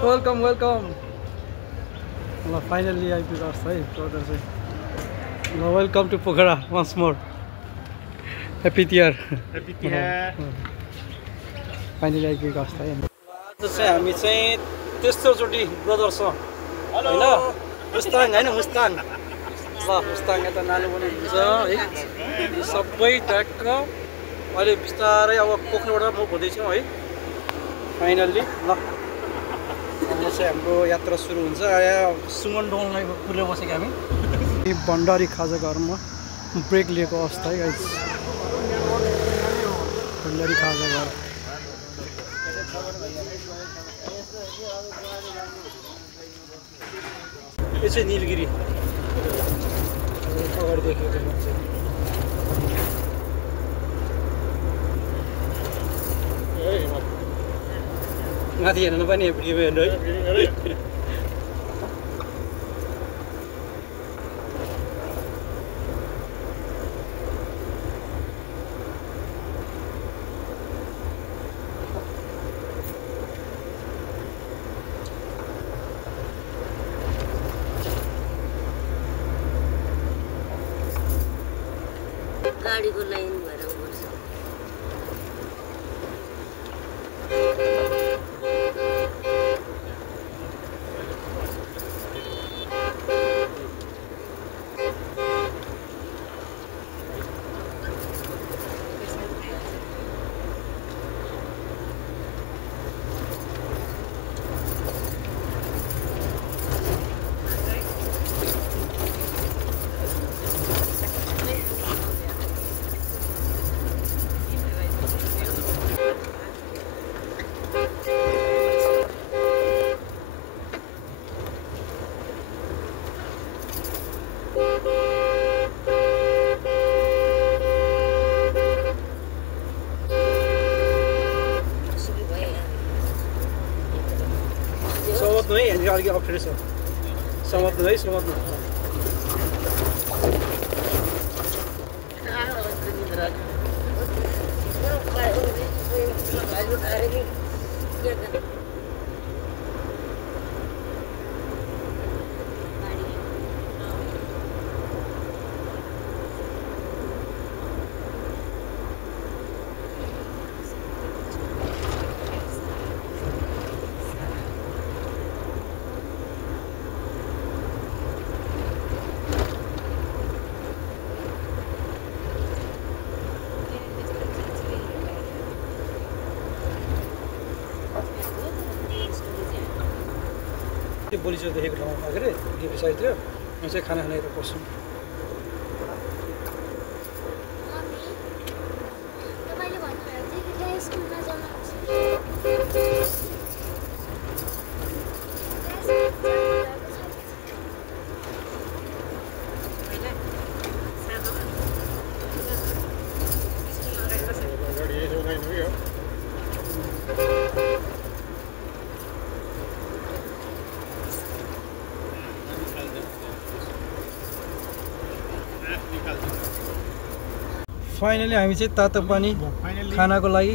Welcome, welcome. Finally, I pick us, brother. Welcome to Pokhara once more. Happy year. Happy year. Finally, I pick us. हामी चाहिँ तेस्रोचोटि brothers हैन मुस्ताङ हैन मुस्ताङ ल मुस्ताङ यता नानु पनि हुन्छ है सबै ट्याक्क अहिले बिस्तारै अब पोखराबाट म हुँदैछु है फाइनल्ली ल अब चाहिँ हाम्रो यात्रा सुरु हुन्छ सुमन डोङलाई पुऱ्याइ बसेको हामी भण्डारी खाजा घरमा ब्रेक लिएको अवस्था है गाइस भण्डारी खाजा घर यो चाहिँ नीलगिरी अगाडि देखेको मान्छे माथि हेर्नु पनि भिडियोमा हेर्नु है गाडीको लाइन भएर बस्छ समात्नु है यहाँनिर अलिकति अप्ठ्यारो छ समात्नु है समात्नु त्यो बोलिचो देखेको ठाउँमा के अरे डिपी साइडतिर म चाहिँ खाना खानेर बस्छु फाइनली हामी चाहिँ तातो पानी खानाको लागि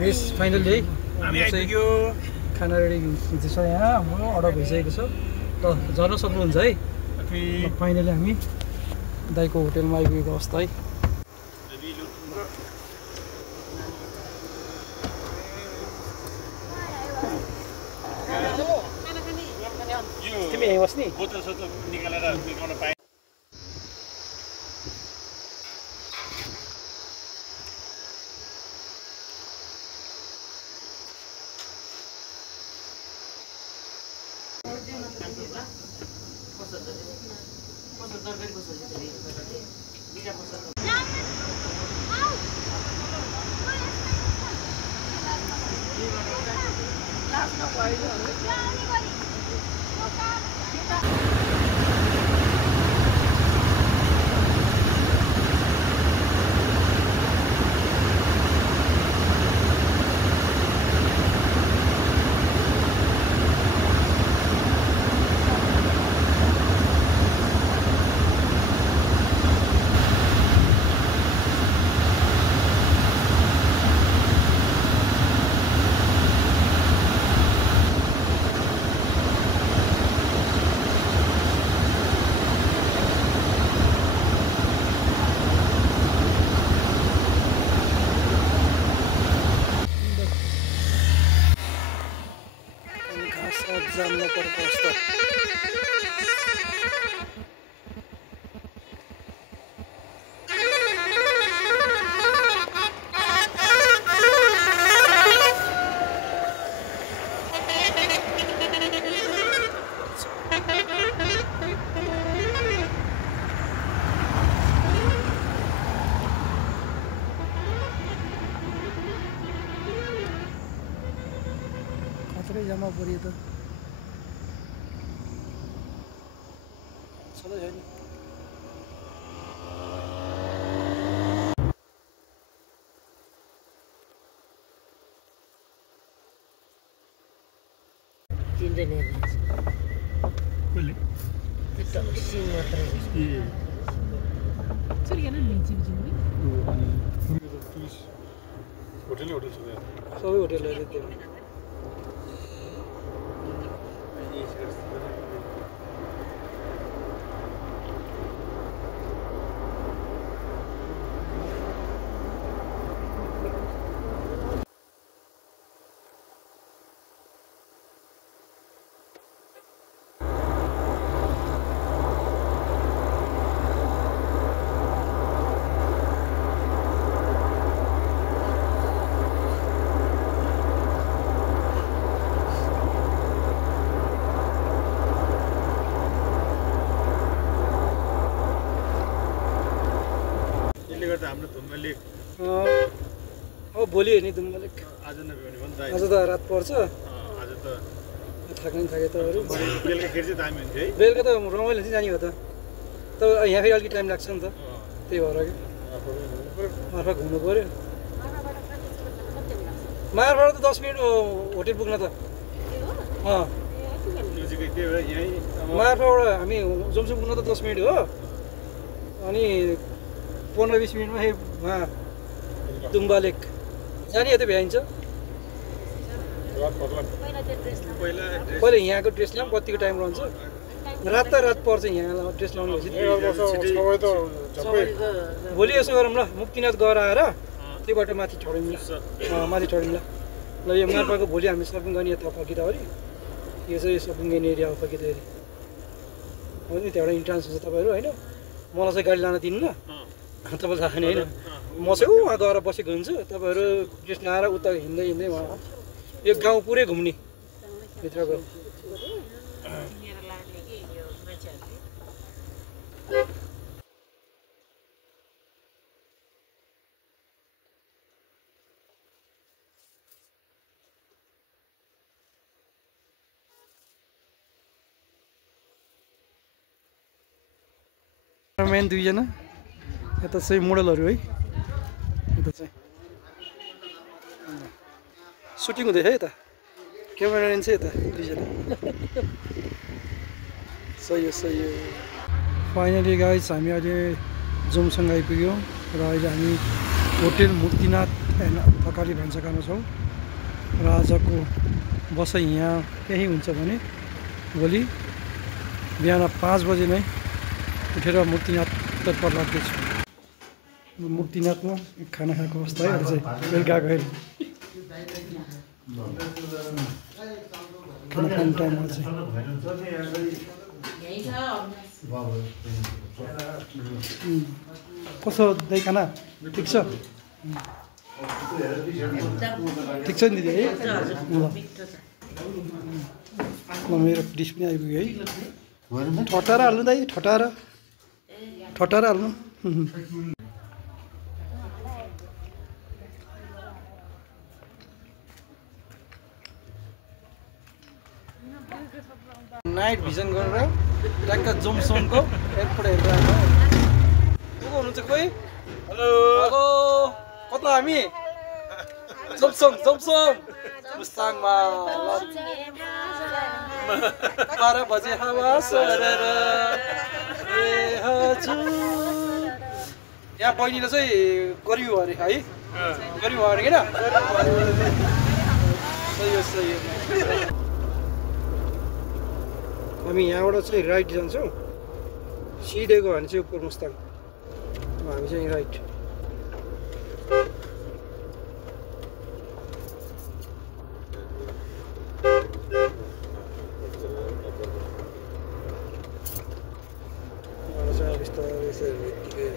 भेज फाइनली है खाना रेडी हुँदैछ यहाँ हाम्रो अर्डर भइसकेको छ ल झर्न सक्नुहुन्छ है फाइनली हामी दाइको होटेलमा आइपुगेको अवस्था है तिमी यहीँ बस्ने जाम नपरेको अवस्था। खतरै जम्मा पऱ्यो त चलो छैन। सबै होटेलहरू त्यो हाम्रो धुम्मा लेक अब भोलि हेर्ने धुम्मा लेक। आज नभ्याउने पनि त आज त रात पर्छ, आज त थाक्ने थाके त अरू बेलुकाखेरि चाहिँ दामी हुन्छ है। बेलुका त रमाइलो चाहिँ जाने हो त यहाँ फेरि अलिकति टाइम लाग्छ नि त, त्यही भएर कि मार्फा घुम्नु पऱ्यो। मार्फाबाट त 10 मिनट होटेल पुग्न त मार्फाबाट हामी जमसुङ पुग्न त 10 मिनट हो, अनि 15-20 मिनटमा उहाँ दुम्बा लेक जाने हो त भ्याइन्छ। पहिला यहाँको ड्रेस लाउँ कतिको टाइम रहन्छ, रात त रात पर्छ यहाँ ड्रेस लाउनु भएपछि। भोलि यसो गरौँ ल, मुक्तिनाथ गएर आएर त्यो बाटो माथि चढौँ ल, माथि चढौँ ल। यो मार्फाको भोलि हामी सपिङ गर्ने यता फर्किँदाखेरि यो चाहिँ सपिङ गर्ने एरिया हो फर्किँदाखेरि। अनि त्यहाँबाट इन्ट्रान्स हुन्छ तपाईँहरू होइन, मलाई चाहिँ गाडी लान दिनु ल, तपाईँलाई थाहा नि होइन। म चाहिँ उहाँ गएर बसेको हुन्छु, तपाईँहरू ड्रेस लगाएर उता हिँड्दै हिँड्दै उहाँ यो गाउँ पुरै घुम्ने भित्रको। मेन दुईजना यता चाहिँ मोडलहरू है, यता चाहिँ सुटिङ हुँदैछ है, यता क्यामेराम्यान चाहिँ यता दुईजना। सही हो सही हो। फाइनली गाइस हामी अहिले जुमसँग आइपुग्यौँ र अहिले हामी होटेल मुक्तिनाथ थकाली भान्साघरमा छौँ र आजको बसाइ यहाँ केही हुन्छ भने भोलि बिहान 5 बजे नै उठेर मुक्तिनाथतर्फ लाग्दैछु। मुक्तिनाथमा खाना खाएको अवस्था है, अहिले चाहिँ बेलुका गएर खाना खाने टाइममा चाहिँ कसो दाइ खाना ठिक छ? ठिक छ नि दिदी है? ल मेरो डिस पनि आइपुग्यो है, ठटाएर हाल्नु दाइ, ठटाएर हाल्नु। नाइट भिजन गरेर ट्याक्क जुमसङको एयरपोर्ट हेरेर आएको। को हुनुहुन्छ कोही? हेलो हेलो, कता हामी? जुमसङ मुस्ताङमा 12 बजे हावा सरेर ए हजुर। यहाँ बहिनीले चाहिँ गरियो अरे है, गरियो अरे किन? सही हो सही हो। हामी यहाँबाट चाहिँ राइट जान्छौँ, सिधै गयो भने चाहिँ उपर मुस्ताङ, हामी चाहिँ राइट। टुरिस्टहरू यत्तिकै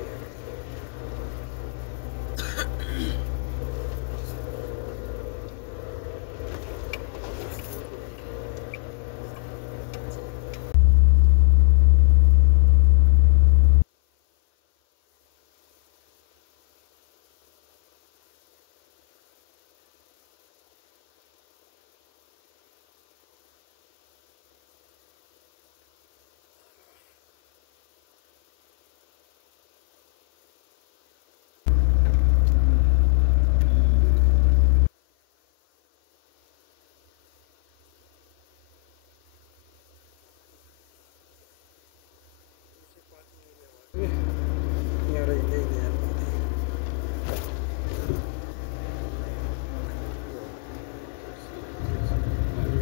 यहाँबाट हिँड्दै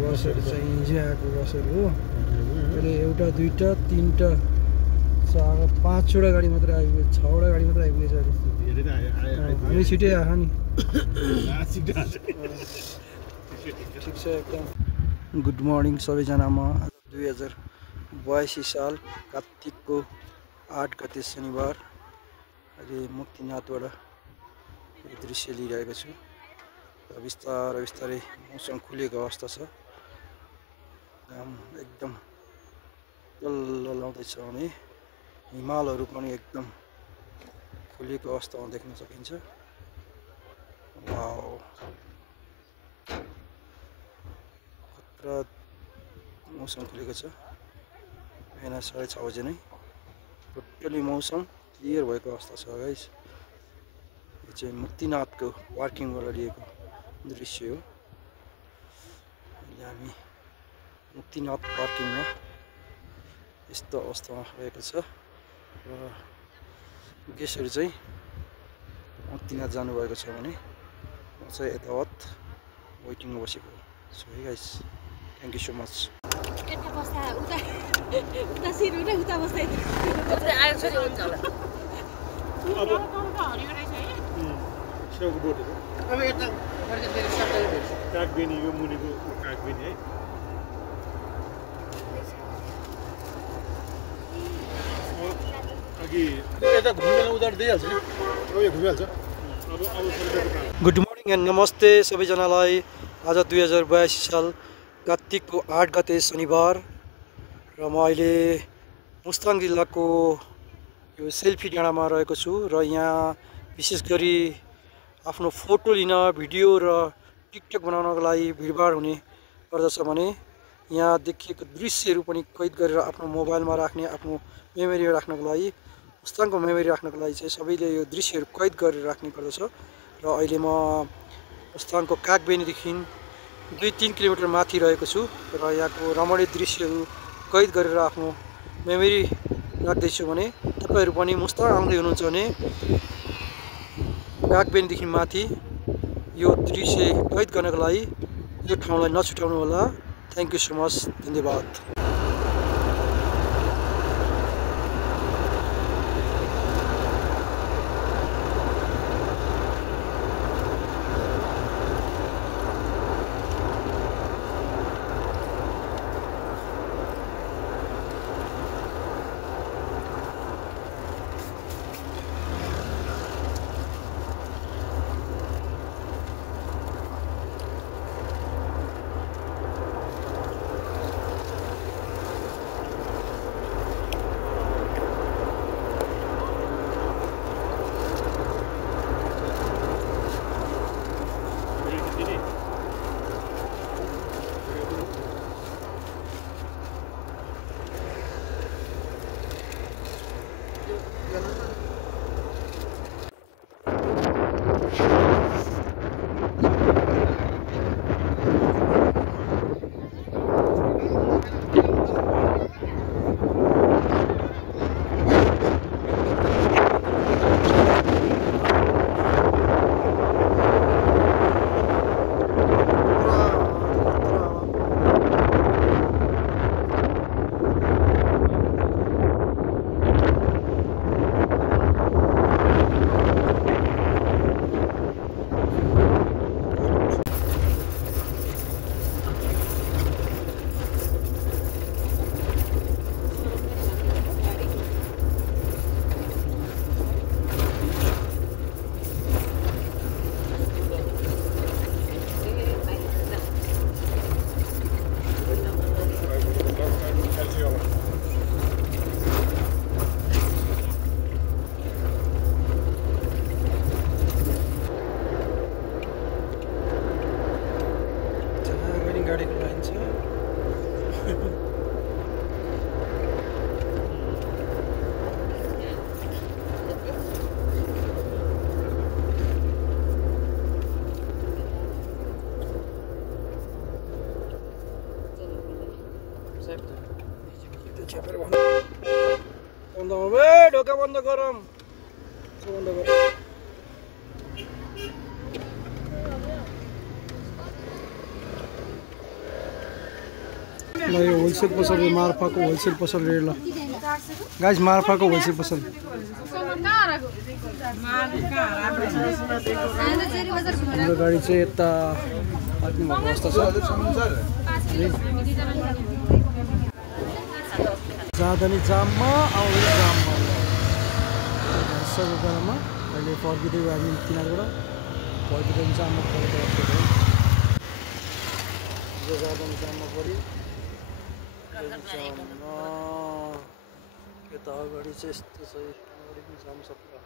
बसहरू चाहिँ हिजो आएको बसहरू हो। अहिले एउटा दुईवटा तिनवटा चार पाँचवटा गाडी मात्रै आइपुग्यो, छवटा गाडी मात्रै आइपुगेछ अहिले। धेरै त हामी छिटै आएको नि। ठिक छ एकदम। गुड मर्निङ सबैजनामा। आज 2082 साल कार्तिकको 8 गते शनिबार। अहिले मुक्तिनाथबाट यो दृश्य लिइरहेको छु। बिस्तारै बिस्तारै मौसम खुलेको अवस्था छ। एकदम डल्ल लाउँदैछ भने हिमालहरू पनि एकदम खुलेको अवस्थामा देख्न सकिन्छ। वाउ, खतरा मौसम खुलेको छ। बिहान 6:30 बजे नै टोटली मौसम क्लियर भएको अवस्था छ गाइस। यो चाहिँ मुक्तिनाथको पार्किङबाट लिएको दृश्य हो। अहिले हामी मुक्तिनाथ पार्किङमा यस्तो अवस्थामा रहेको छ र गेस्टहरू चाहिँ मुक्तिनाथ जानुभएको छ भने म चाहिँ यतावत वेटिङमा बसेको छु है guys. Thank you so much. सेउको बोटहरू अब यता कागबेनी, यो मुनिको कागबेनी है। अघि यता घुमेर उधार दिइहाल्छ नि, अब यो घुमिहाल्छ। गुड मर्निङ एन्ड नमस्ते सबैजनालाई। आज 2082 साल कार्तिकको 8 गते शनिबार र म अहिले मुस्ताङ जिल्लाको यो सेल्फी डाँडामा रहेको छु र यहाँ विशेष गरी आफ्नो फोटो लिन, भिडियो र टिकटक बनाउनको लागि भिडभाड हुने गर्दछ भने यहाँ देखिएको दृश्यहरू पनि कैद गरेर आफ्नो मोबाइलमा राख्ने, आफ्नो मेमोरी राख्नको लागि, मुस्ताङको मेमोरी राख्नको लागि चाहिँ सबैले यो दृश्यहरू कैद गरेर राख्ने गर्दछ। र अहिले म मुस्ताङको कागबेनीदेखि 2-3 किलोमिटर माथि रहेको छु र यहाँको रमणीय दृश्यहरू कैद गरेर आफ्नो मेमोरी राख्दैछु भने तपाईँहरू पनि मुस्ताङ आउँदै हुनुहुन्छ भने कागबेनीदेखि माथि यो दृश्य कैद गर्नको लागि यो ठाउँलाई नछुटाउनु होला। थ्याङ्क यू सो मच, धन्यवाद। गाडीको लाइन छ बन्द ढोका बन्द गरौँ बन्द गरौँ ल यो होलसेल पसल मार्फाको होलसेल पसल रे ल गाइस मार्फाको होलसेल पसल हाम्रो गाडी चाहिँ यता पार्किङ भएको अवस्था छ जाँदा नि जाममा आउँदा जाममा सबैको बेलामा अहिले फर्किँदै गयो हामी तिनीहरूबाट फर्किँदै जाममा परेको जाँदा नि जाममा पऱ्यो यता अगाडि चाहिँ यस्तो छ अगाडि पनि जाम सबै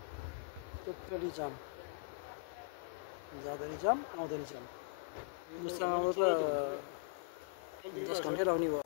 टोटली जाम जाँदा नि जाम आउँदा नि जाम मुस्ताङ आउँदा त 10 घन्टा लाग्ने भयो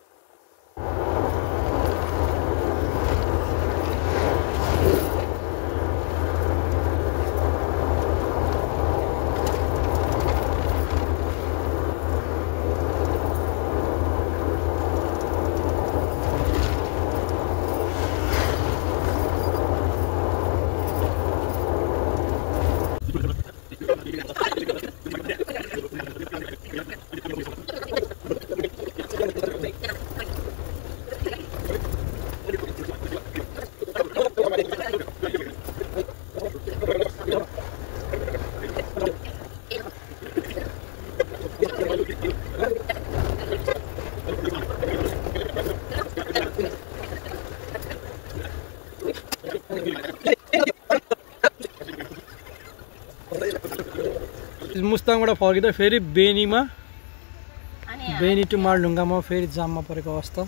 मुस्ताङबाट फर्किँदा फेरि बेनी टु मालढुङ्गामा फेरि जाममा परेको अवस्था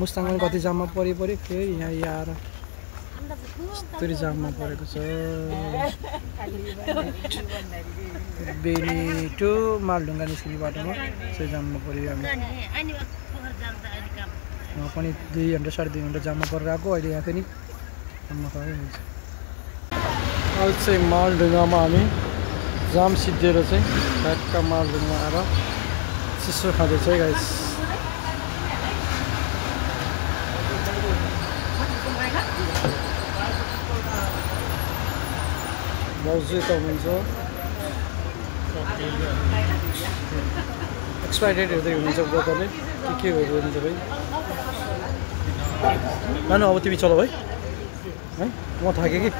मुस्ताङमा कति जाममा पऱ्यो फेरि यहाँ आएर यस्तरी जाममा परेको छ बेनी टु मालढुङ्गा निस्किने बाटोमा यसरी जाममा पऱ्यो हामी पनि 2 घन्टा 2.5 घन्टा जाममा परेर आएको अहिले यहाँ पनि जाममा परेको हुन्छ अहिले चाहिँ मालढुङ्गामा हामी जाम सिद्धिएर चाहिँ ठ्याक्क मालढुङ्गा आएर चिसो खाँदैछ है गाइस भाउजू त हुनुहुन्छ एक्सपायरी डेट हेर्दै हुनुहुन्छ ब्रोकरले के हेर्दै हुनुहुन्छ भाइ मानु अब तिमी चलाऊ है म थाकेँ कि